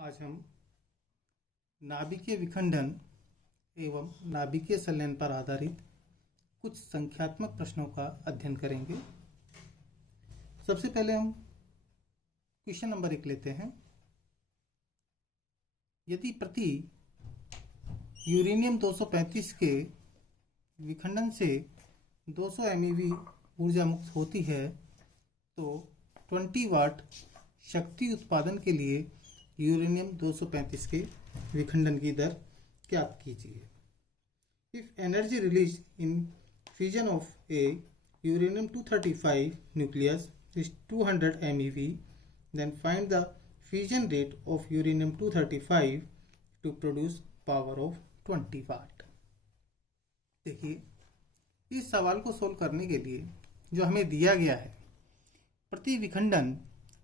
आज हम नाभिकीय विखंडन एवं नाभिकीय संलयन पर आधारित कुछ संख्यात्मक प्रश्नों का अध्ययन करेंगे। सबसे पहले हम क्वेश्चन नंबर 1 लेते हैं। यदि प्रति यूरेनियम 235 के विखंडन से 200 MeV ऊर्जा मुक्त होती है तो 20 वाट शक्ति उत्पादन के लिए यूरेनियम 235 के विखंडन की दर ज्ञात कीजिए। If energy release in fusion of A uranium 235 nucleus is 200 MeV, then find the fusion rate of uranium 235 to produce power of 20 वाट। देखिए, इस सवाल को सोल्व करने के लिए जो हमें दिया गया है, प्रति विखंडन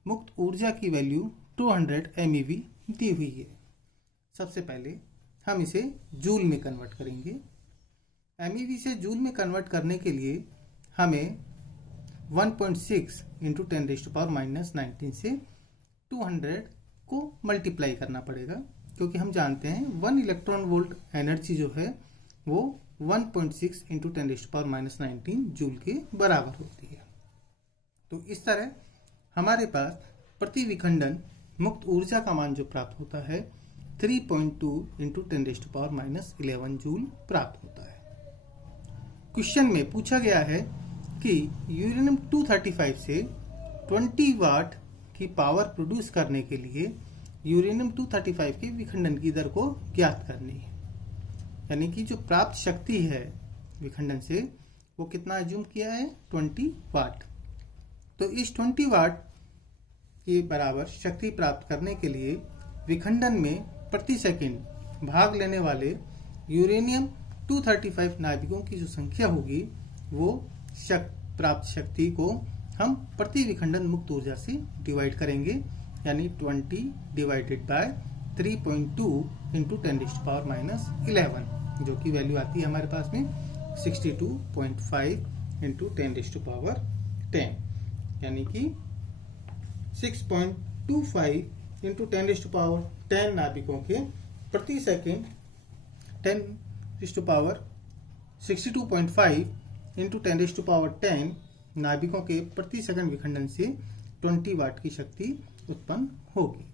मुक्त ऊर्जा की वैल्यू 200 MeV दी हुई है। सबसे पहले हम इसे जूल में कन्वर्ट करेंगे। MeV से जूल में कन्वर्ट करने के लिए हमें 1.6 इंटू 10⁻⁻19 से 200 को मल्टीप्लाई करना पड़ेगा, क्योंकि हम जानते हैं 1 इलेक्ट्रॉन वोल्ट एनर्जी जो है वो 1.6 इंटू 10⁻⁻19 जूल के बराबर होती है। तो इस तरह हमारे पास प्रति विखंडन मुक्त ऊर्जा का मान जो प्राप्त होता है 3.2 इंटू 10⁻11 जूल प्राप्त होता है। क्वेश्चन में पूछा गया है कि यूरेनियम 235 से 20 वाट की पावर प्रोड्यूस करने के लिए यूरेनियम 235 के विखंडन की दर को ज्ञात करनी है। यानी कि जो प्राप्त शक्ति है विखंडन से वो कितना अज्यूम किया है, 20 वाट। तो इस 20 वाट के बराबर शक्ति प्राप्त करने के लिए विखंडन में प्रति सेकंड भाग लेने वाले यूरेनियम 235 नाभिकों की जो संख्या होगी वो प्राप्त शक्ति को हम प्रति विखंडन मुक्त ऊर्जा से डिवाइड करेंगे, यानी 20 डिवाइडेड बाय 3.2 इंटू 10⁻11, जो की वैल्यू आती है हमारे पास में 62.5 इंटू 10⁻10, यानी कि 6.25 इंटू 10⁻10 नाभिकों के प्रति सेकेंड 62.5 इंटू 10⁻10 नाभिकों के प्रति सेकंड विखंडन से 20 वाट की शक्ति उत्पन्न होगी।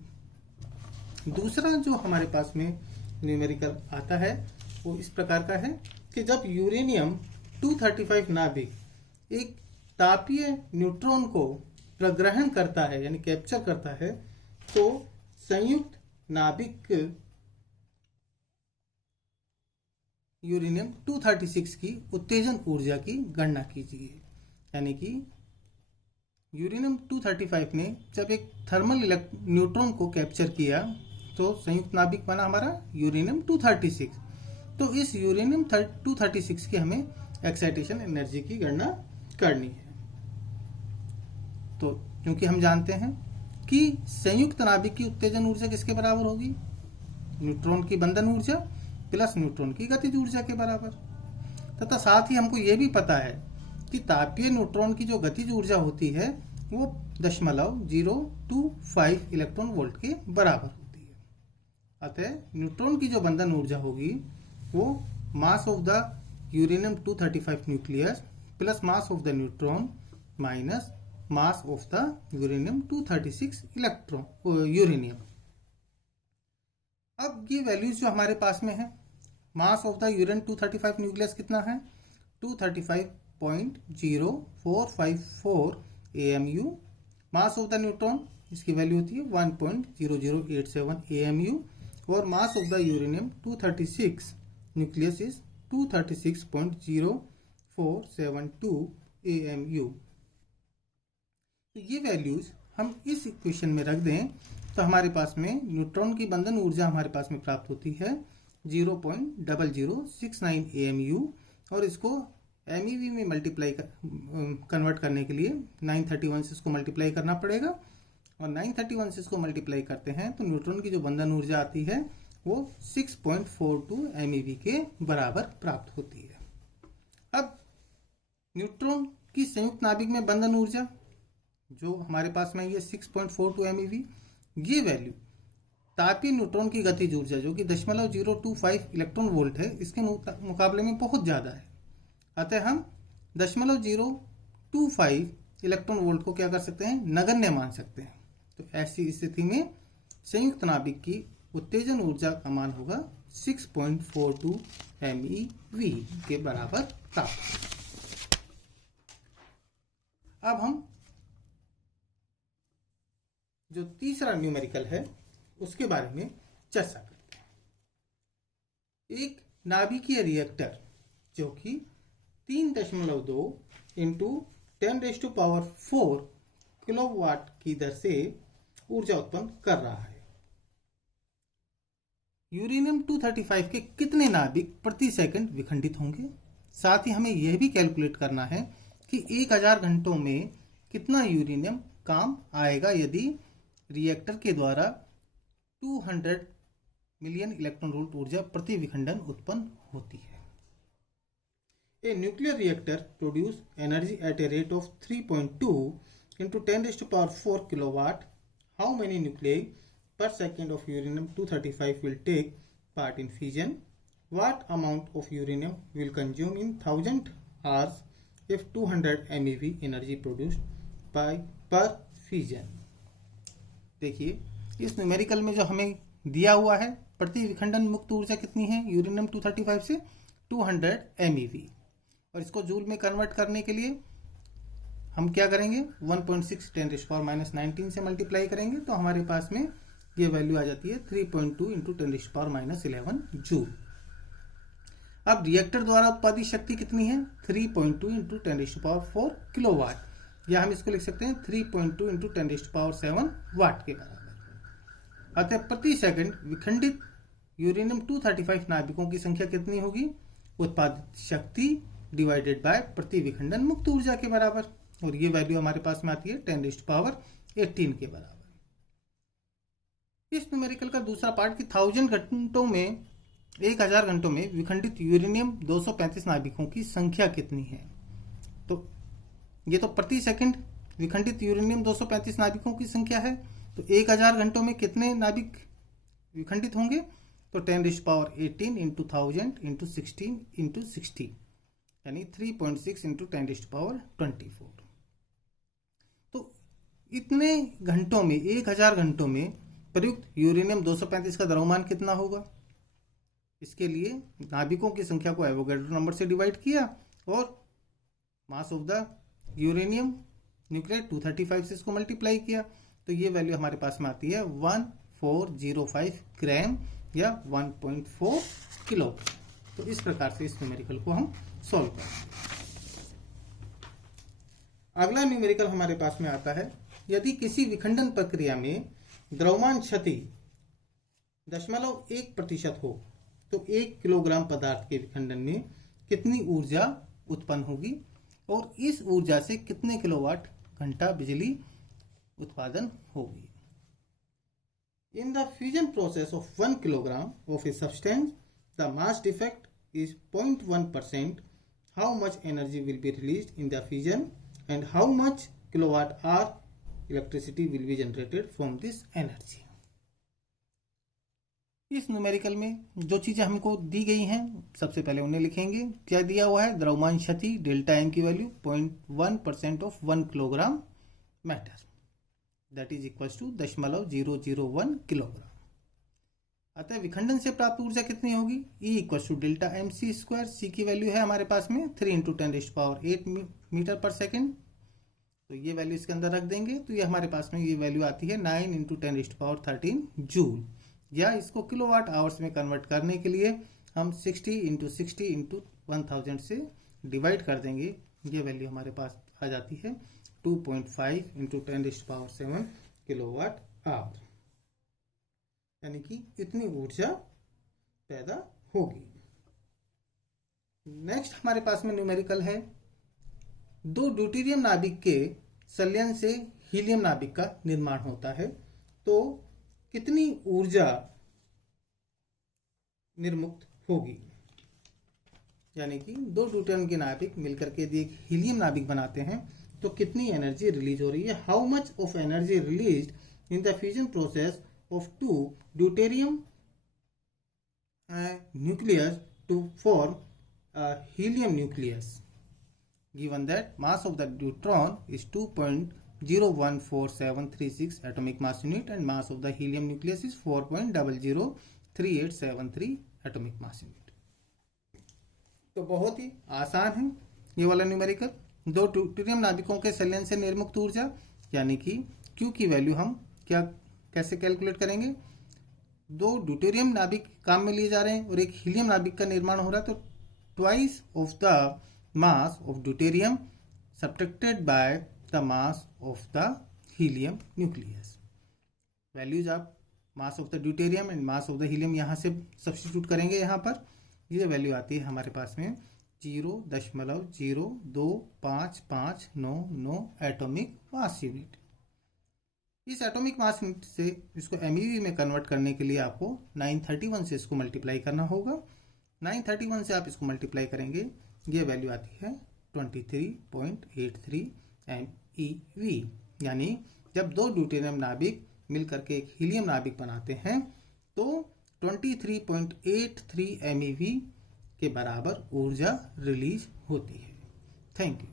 दूसरा जो हमारे पास में न्यूमेरिकल आता है वो इस प्रकार का है कि जब यूरेनियम 235 नाभिक एक तापीय न्यूट्रॉन को प्रग्रहण करता है यानी कैप्चर करता है, तो संयुक्त नाभिक यूरेनियम 236 की उत्तेजन ऊर्जा की गणना कीजिए। यानी कि यूरेनियम 235 ने जब एक थर्मल न्यूट्रॉन को कैप्चर किया तो संयुक्त नाभिक बना हमारा यूरेनियम 236। तो इस यूरेनियम 236 की हमें एक्साइटेशन एनर्जी की गणना करनी है। तो क्योंकि हम जानते हैं कि संयुक्त नाभिक की उत्तेजन ऊर्जा किसके बराबर होगी, न्यूट्रॉन की बंधन ऊर्जा प्लस न्यूट्रॉन की गतिज ऊर्जा के बराबर, तथा साथ ही हमको यह भी पता है कि तापीय न्यूट्रॉन की जो गतिज ऊर्जा होती है वो 0.025 इलेक्ट्रॉन वोल्ट के बराबर होती है। अतः न्यूट्रॉन की जो बंधन ऊर्जा होगी वो मास of the uranium 235 nucleus plus mass of the neutron minus mass of the uranium 236 uranium. अब ये वैल्यूज जो हमारे पास में है, मास ऑफ द यूरेनियम 235 न्यूक्लियस कितना है, 235.0454 AMU। Mass of the neutron इसकी वैल्यू होती है 1.0087 AMU, और मास of the uranium 236 nucleus is 236.0472 AMU। तो ये वैल्यूज हम इस इक्वेशन में रख दें तो हमारे पास में न्यूट्रॉन की बंधन ऊर्जा हमारे पास में प्राप्त होती है 0.0069 AMU, और इसको MeV में मल्टीप्लाई कन्वर्ट करने के लिए 931 से इसको मल्टीप्लाई करना पड़ेगा, और 931 से इसको मल्टीप्लाई करते हैं तो न्यूट्रॉन की जो बंधन ऊर्जा आती है वो 6.42 MeV के बराबर प्राप्त होती है। अब न्यूट्रॉन की संयुक्त नाभिक में बंधन ऊर्जा जो हमारे पास में ये 6.42 MeV, ये वैल्यू तापीय न्यूट्रॉन की गतिज ऊर्जा जो कि 0.025 इलेक्ट्रॉन वोल्ट है, इसके मुकाबले में बहुत ज़्यादा है। अतः हम 0.025 इलेक्ट्रॉन वोल्ट को क्या कर सकते हैं, नगण्य मान सकते हैं। तो ऐसी स्थिति में संयुक्त नाभिक की उत्तेजन ऊर्जा का मान होगा 6.42 MeV के बराबर प्राप्त। अब हम जो तीसरा न्यूमेरिकल है उसके बारे में चर्चा करते हैं। एक नाभिकीय रिएक्टर जो कि 3.2 इंटू 10⁴ किलोवाट की दर से ऊर्जा उत्पन्न कर रहा है। यूरेनियम-235 के कितने नाभिक प्रति सेकंड विखंडित होंगे? साथ ही हमें यह भी कैलकुलेट करना है कि 1000 घंटों में कितना यूरेनियम काम आएगा यदि रिएक्टर के द्वारा 200 मिलियन इलेक्ट्रॉन वोल्ट ऊर्जा प्रति विखंडन उत्पन्न होती है। A nuclear reactor produce energy at a rate of 3.2 into 10⁴ kilowatt. How many nuclei per second of uranium-235 will take part in fission? What amount of uranium will consume in 1000 hours if 200 MeV energy produced by per fission? देखिए, इस numerical में जो हमें दिया हुआ है प्रति विखंडन मुक्त ऊर्जा कितनी है यूरेनियम-235 से 200 MeV, और इसको जूल में कन्वर्ट करने के लिए हम क्या करेंगे 1.6 10⁻⁻19 से मल्टीप्लाई करेंगे तो हमारे पास में ये वैल्यू आ जाती है 3.2 इंटू 10⁻11 जूल। अब रिएक्टर द्वारा उत्पादित शक्ति कितनी है 3.2 इंटू 10⁴ किलोवाट, या हम इसको लिख सकते हैं 3.2 इंटू 10⁷ वाट के बराबर। अतः प्रति सेकंड विखंडित यूरेनियम-235 नाभिकों की संख्या कितनी होगी, उत्पादित शक्ति डिवाइडेड बाय प्रति विखंडन मुक्त ऊर्जा के बराबर, और ये वैल्यू हमारे पास में आती है 10⁻18 के बराबर। इस न्यूमेरिकल का दूसरा पार्ट कि 1000 घंटों में विखंडित यूरेनियम-235 नाभिकों की संख्या कितनी है। तो ये तो प्रति सेकंड विखंडित यूरेनियम-235 नाभिकों की संख्या है, तो 1000 घंटों में कितने नाभिक विखंडित होंगे, तो 10⁻18 इंटू 1000 इंटू 16 इंटू 60 यानी 3.6 इंटू 10⁻24। तो इतने घंटों में 1000 घंटों में प्रयुक्त यूरेनियम-235 का द्रव्यमान कितना होगा। इसके लिए नाभिकों की संख्या को एवोगैड्रो नंबर से डिवाइड किया और मास ऑफ द यूरेनियम न्यूक्लियर 235 से इसको मल्टीप्लाई किया, तो ये वैल्यू हमारे पास में आती है 1405 ग्राम या 1.4 किलो। तो इस प्रकार से इस न्यूमेरिकल को हम सॉल्व करेंगे। अगला न्यूमेरिकल हमारे पास में आता है, यदि किसी विखंडन प्रक्रिया में द्रव्यमान क्षति 0.1% हो तो 1 किलोग्राम पदार्थ के विखंडन में कितनी ऊर्जा उत्पन्न होगी और इस ऊर्जा से कितने किलोवाट घंटा बिजली उत्पादन होगी। In the fusion process of 1 kilogram of a substance, the mass defect is 0.1%. How much energy will be released in the fusion and how much kilowatt hour electricity will be generated from this energy? इस numerical में जो चीजें हमको दी गई हैं सबसे पहले उन्हें लिखेंगे। क्या दिया हुआ है, द्रव्यमान क्षति डेल्टा एम की value 0.1% of 1 kilogram matter, that is equal to 0.001 kilogram. अतः विखंडन से प्राप्त ऊर्जा कितनी होगी, E equal to delta M C square. C की वैल्यू है हमारे पास में 3 इंटू 10⁸ मीटर पर सेकेंड, तो ये वैल्यू इसके अंदर रख देंगे तो ये हमारे पास में ये वैल्यू आती है 9 इंटू 10⁻13 जूल, या इसको किलोवाट आवर्स में कन्वर्ट करने के लिए हम 60 इंटू 1000 से डिवाइड कर देंगे। ये वैल्यू हमारे पास आ जाती है 2.5 इंटू 10⁷ किलोवाट आवर, यानी कि इतनी ऊर्जा पैदा होगी। नेक्स्ट हमारे पास में न्यूमेरिकल है, 2 ड्यूटेरियम नाभिक के संलयन से हीलियम नाभिक का निर्माण होता है, तो कितनी ऊर्जा निर्मुक्त होगी। यानी कि 2 ड्यूटेरियम के नाभिक मिलकर के यदि एक हीलियम नाभिक बनाते हैं तो कितनी एनर्जी रिलीज हो रही है। How much of energy released in the fusion process of two deuterium nucleus to form a helium nucleus. Given that mass of the neutron is 2.014736 atomic mass unit and mass of the helium nucleus is 4.003873 atomic mass unit. तो बहुत ही आसान है ये वाला numerical. दो deuterium नाभिकों के संलयन से निर्मुक्त ऊर्जा यानी कि Q की वैल्यू हम कैसे कैलकुलेट करेंगे। दो ड्यूटेरियम नाभिक काम में लिए जा रहे हैं और एक हीलियम नाभिक का निर्माण हो रहा है, तो twice of the mass of deuterium subtracted by the mass of the helium nucleus. Values आप mass of the deuterium and mass of the helium यहाँ से सब्स्टिट्यूट करेंगे। यहाँ पर ये वैल्यू आती है हमारे पास में 0.02559 एटॉमिक मास यूनिट। इस एटॉमिक मास यूनिट से इसको एमईवी में कन्वर्ट करने के लिए आपको 931 से इसको मल्टीप्लाई करना होगा। 931 से आप इसको मल्टीप्लाई करेंगे, ये वैल्यू आती है 23.83 MeV। यानी जब दो ड्यूटेरियम नाभिक मिलकर के एक हीलियम नाभिक बनाते हैं तो 23.83 MeV के बराबर ऊर्जा रिलीज होती है। Thank you.